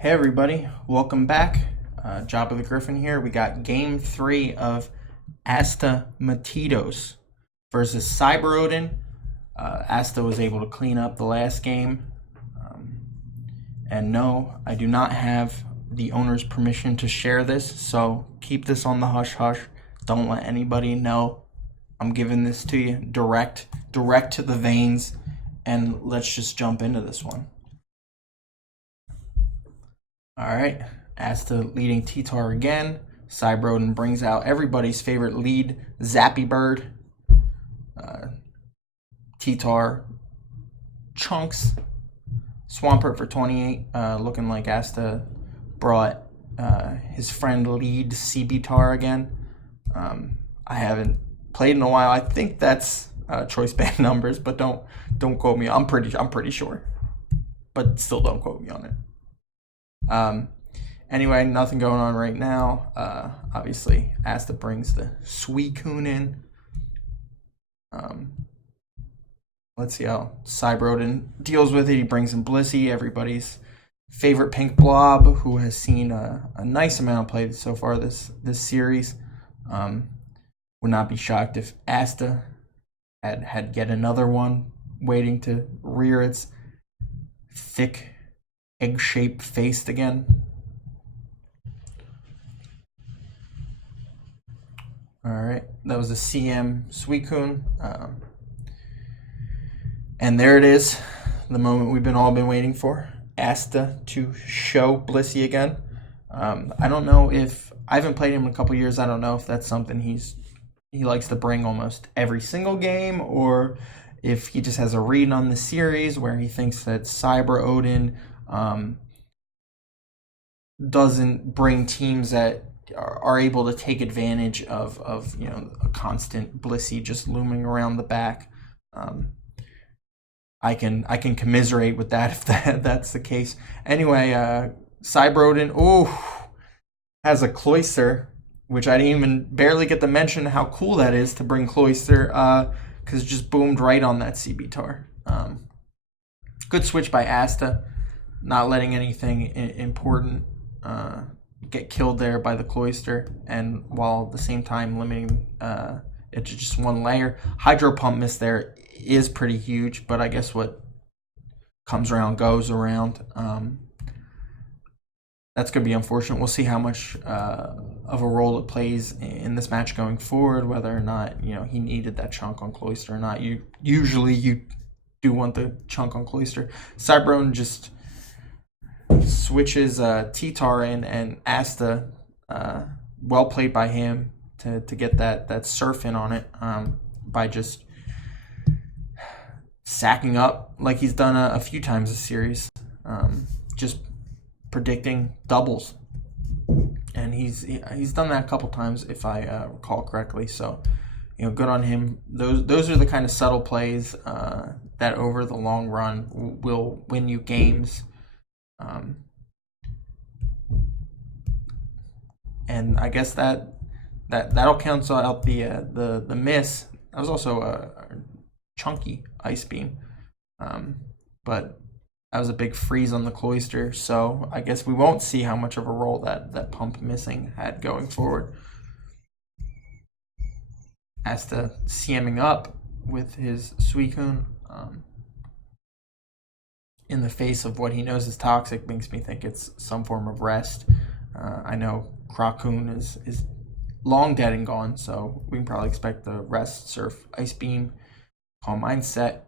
Hey everybody, welcome back. Job of the Griffin here. We got game 3 of Astamatitos versus CyberOdin. Asta was able to clean up the last game. And no, I do not have the owner's permission to share this, so keep this on the hush hush. Don't let anybody know. I'm giving this to you direct to the veins, and let's just jump into this one. Alright, Asta leading T-Tar again. CyberOdin brings out everybody's favorite lead, Zappy Bird. T-Tar chunks Swampert for 28, looking like Asta brought his friend lead CB-Tar again. I haven't played in a while. I think that's choice band numbers, but don't quote me. I'm pretty sure, but still don't quote me on it. Anyway, nothing going on right now. Obviously, Asta brings the Suicune in. Let's see how CyberOdin deals with it. He brings in Blissey, everybody's favorite pink blob, who has seen a nice amount of play so far this series. Would not be shocked if Asta had yet another one waiting to rear its thick egg-shaped face again. Alright, that was a CM Suicune. And there it is, the moment we've all been waiting for. Asta to show Blissey again. I don't know if, I haven't played him in a couple years, I don't know if that's something he likes to bring almost every single game, or if he just has a read on the series where he thinks that CyberOdin doesn't bring teams that are able to take advantage of a constant Blissey just looming around the back. I can commiserate with that if that's the case. Anyway, CyberOdin has a Cloyster, which I didn't even barely get to mention how cool that is to bring Cloyster, because it just boomed right on that CB-Tar. Good switch by Asta, not letting anything important get killed there by the Cloyster, and while at the same time limiting it to just one layer. Hydro Pump miss there is pretty huge, but I guess what comes around goes around. That's going to be unfortunate. We'll see how much of a role it plays in this match going forward, whether or not he needed that chunk on Cloyster or not. Usually you do want the chunk on Cloyster. CyberOdin just switches T-Tar in, and Asta, well played by him to get that surf in on it, by just sacking up like he's done a few times this series, just predicting doubles, and he's done that a couple times if I recall correctly. So good on him. Those are the kind of subtle plays that over the long run will win you games. And I guess that'll cancel out the miss. That was also a chunky Ice Beam, but that was a big freeze on the Cloyster, so I guess we won't see how much of a role that pump missing had going forward. Asta CMing up with his Suicune, in the face of what he knows is toxic, makes me think it's some form of rest. I know Crocoon is long dead and gone, so we can probably expect the rest, surf, Ice Beam, Calm Mindset,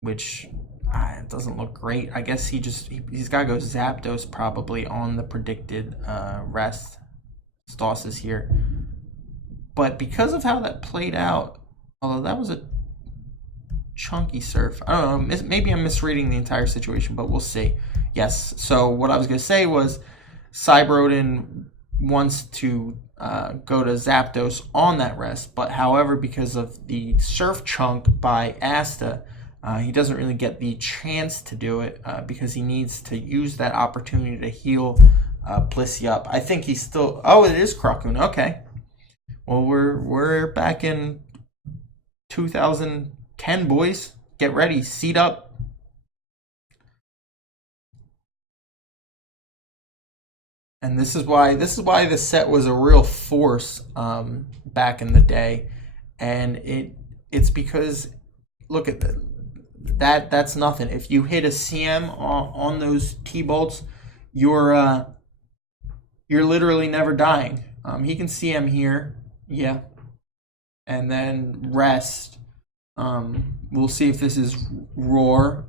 which it doesn't look great. I guess he's got to go Zapdos probably on the predicted rest. Stoss is here. But because of how that played out, although that was a chunky surf, I don't know, maybe I'm misreading the entire situation, but we'll see. Yes, so what I was going to say was CyberOdin wants to go to Zapdos on that rest, but however, because of the surf chunk by Asta, he doesn't really get the chance to do it because he needs to use that opportunity to heal Blissey up. I think he's still... Oh, it is Crocoon. Okay. Well, we're back in 2010, boys. Get ready. Seat up. And this set was a real force back in the day, and it's because look at that's nothing. If you hit a CM on those T bolts, you're you're literally never dying. He can CM here, yeah, and then rest. We'll see if this is roar.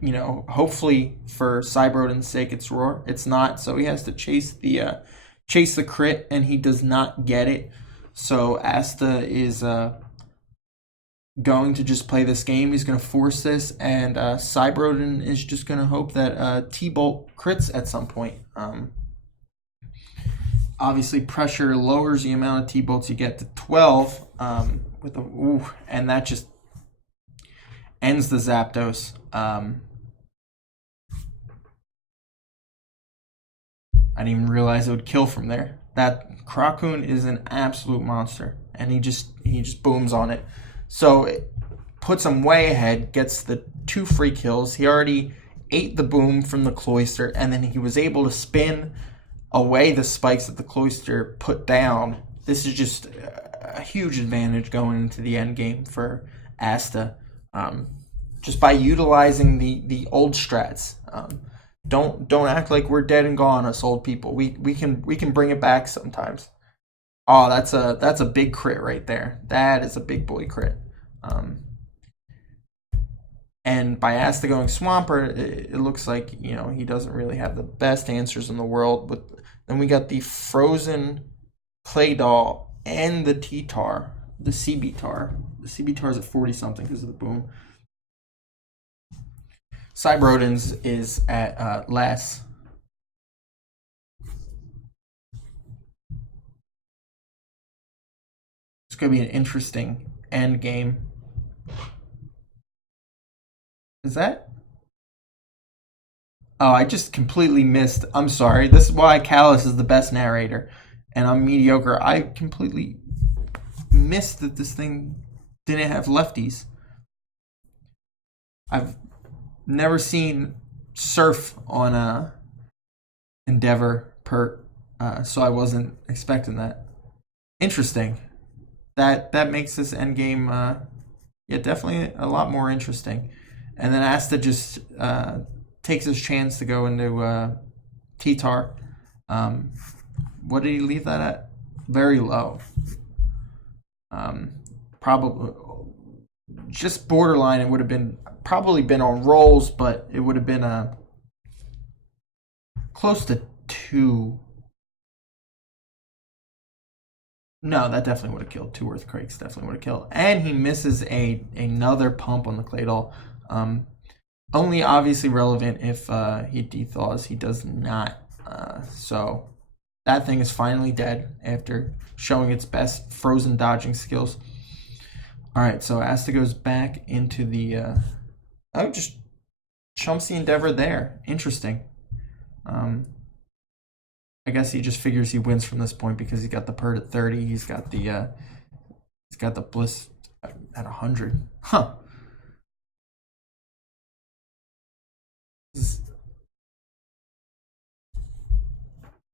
You know, hopefully for CyberOdin's sake, it's roar. It's not, so he has to chase the crit, and he does not get it. So Asta is going to just play this game. He's going to force this, and CyberOdin is just going to hope that T-Bolt crits at some point. Obviously, pressure lowers the amount of T-Bolts you get to 12 with the and that just ends the Zapdos. I didn't even realize it would kill from there. That Krakoon is an absolute monster, and he just booms on it. So it puts him way ahead, gets the 2 free kills. He already ate the boom from the Cloyster, and then he was able to spin away the spikes that the Cloyster put down. This is just a huge advantage going into the end game for Asta, just by utilizing the old strats. Don't act like we're dead and gone, us old people. We can bring it back sometimes. Oh, that's a big crit right there. That is a big boy crit. And by Asta going Swampert, it looks like, you know, he doesn't really have the best answers in the world. But then we got the Frozen Claydol and the T-Tar, the CB-Tar. The CB-Tar is at 40 something because of the boom. CyberOdin's is at less. It's going to be an interesting end game. Is that? Oh, I just completely missed. I'm sorry. This is why Callous is the best narrator, and I'm mediocre. I completely missed that this thing didn't have lefties. I've never seen Surf on a Endeavor pert, so I wasn't expecting that. Interesting. That makes this end game, yeah, definitely a lot more interesting. And then Asta just takes his chance to go into T-Tar. What did he leave that at? Very low. Probably just borderline. It would have been probably been on rolls, but it would have been close to 2. No, that definitely would have killed. 2 Earthquakes definitely would have killed. And he misses another pump on the Claydol. Only obviously relevant if he dethaws. He does not. So that thing is finally dead after showing its best frozen dodging skills. Alright, so Asta goes back into the... oh, just chumps the Endeavor there. Interesting. I guess he just figures he wins from this point because he got the Pert at 30. He's got the Bliss at 100. Huh.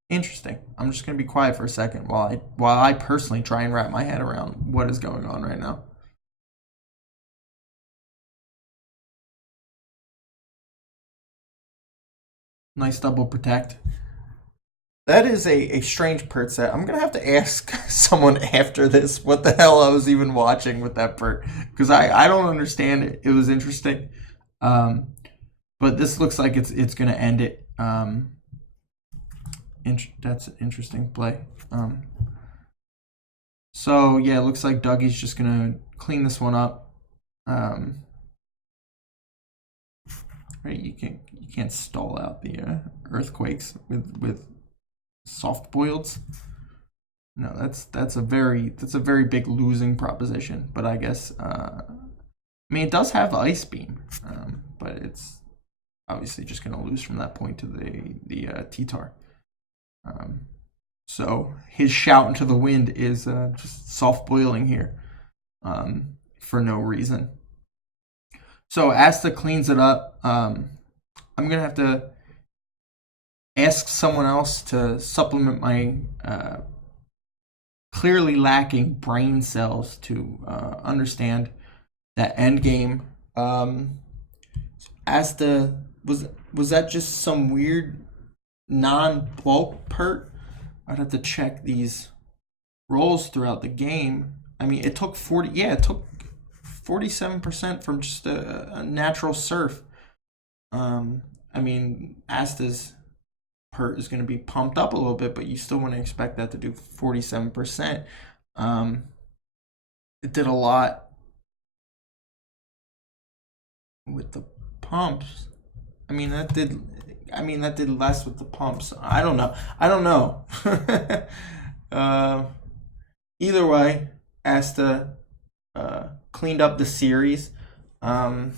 Interesting. I'm just gonna be quiet for a second while I personally try and wrap my head around what is going on right now. Nice double protect. That is a strange Pert set. I'm gonna have to ask someone after this what the hell I was even watching with that Pert, because I don't understand it. It was interesting, but this looks like it's gonna end it. That's an interesting play. So yeah, it looks like Dougie's just gonna clean this one up. Right, you can't stall out the earthquakes with soft boileds. No, that's a very big losing proposition. But I guess I mean it does have Ice Beam, but it's obviously just gonna lose from that point to the T-Tar. So his shout into the wind is just soft boiling here for no reason. So Asta cleans it up. I'm gonna have to ask someone else to supplement my clearly lacking brain cells to understand that endgame. Asta, was that just some weird non-bulk pert? I'd have to check these rolls throughout the game. I mean, it took 40. Yeah, it took 47% from just a natural surf. I mean, Asta's pert is going to be pumped up a little bit, but you still want to expect that to do 47%. It did a lot with the pumps. I mean, that did. I mean, that did less with the pumps. I don't know. I don't know. uh, Either way, Asta cleaned up the series. I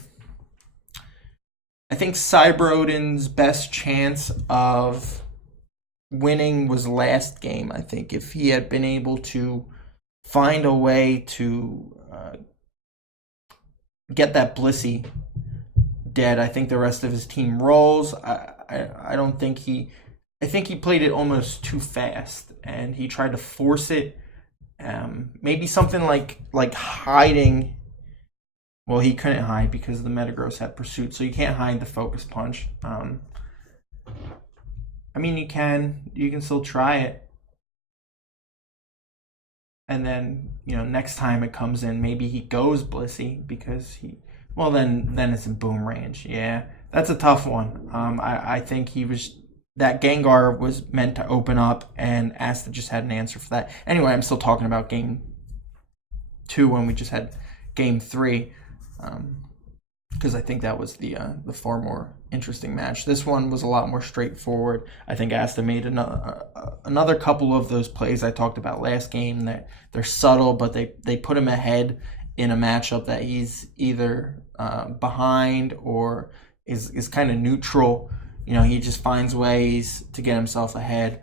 think CyberOdin's best chance of winning was last game. I think if he had been able to find a way to get that Blissey dead, I think the rest of his team rolls. I don't think he. I think he played it almost too fast, and he tried to force it. Maybe something like hiding. Well, he couldn't hide because the Metagross had pursuit, so you can't hide the focus punch. I mean, you can still try it, and then next time it comes in, maybe he goes Blissey because he. Well, then it's in boom range. Yeah, that's a tough one. I think that Gengar was meant to open up, and Asta just had an answer for that. Anyway, I'm still talking about game 2 when we just had game 3, because I think that was the far more interesting match. This one was a lot more straightforward. I think Asta made another couple of those plays I talked about last game that they're subtle, but they put him ahead in a matchup that he's either behind or is kind of neutral. He just finds ways to get himself ahead.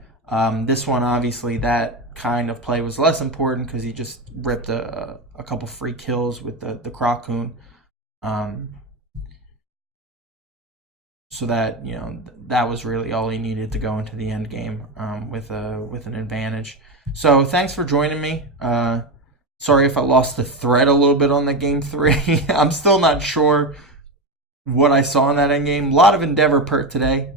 This one, obviously, that kind of play was less important because he just ripped a couple free kills with the Crocoon. So that that was really all he needed to go into the end game with an advantage. So thanks for joining me. Sorry if I lost the thread a little bit on the game 3. I'm still not sure what I saw in that end game. A lot of Endeavor pert today.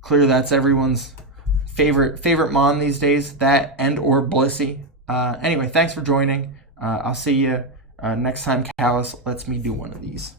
Clear that's everyone's favorite mon these days. That and or Blissey. Anyway, thanks for joining. I'll see you next time Callous lets me do one of these.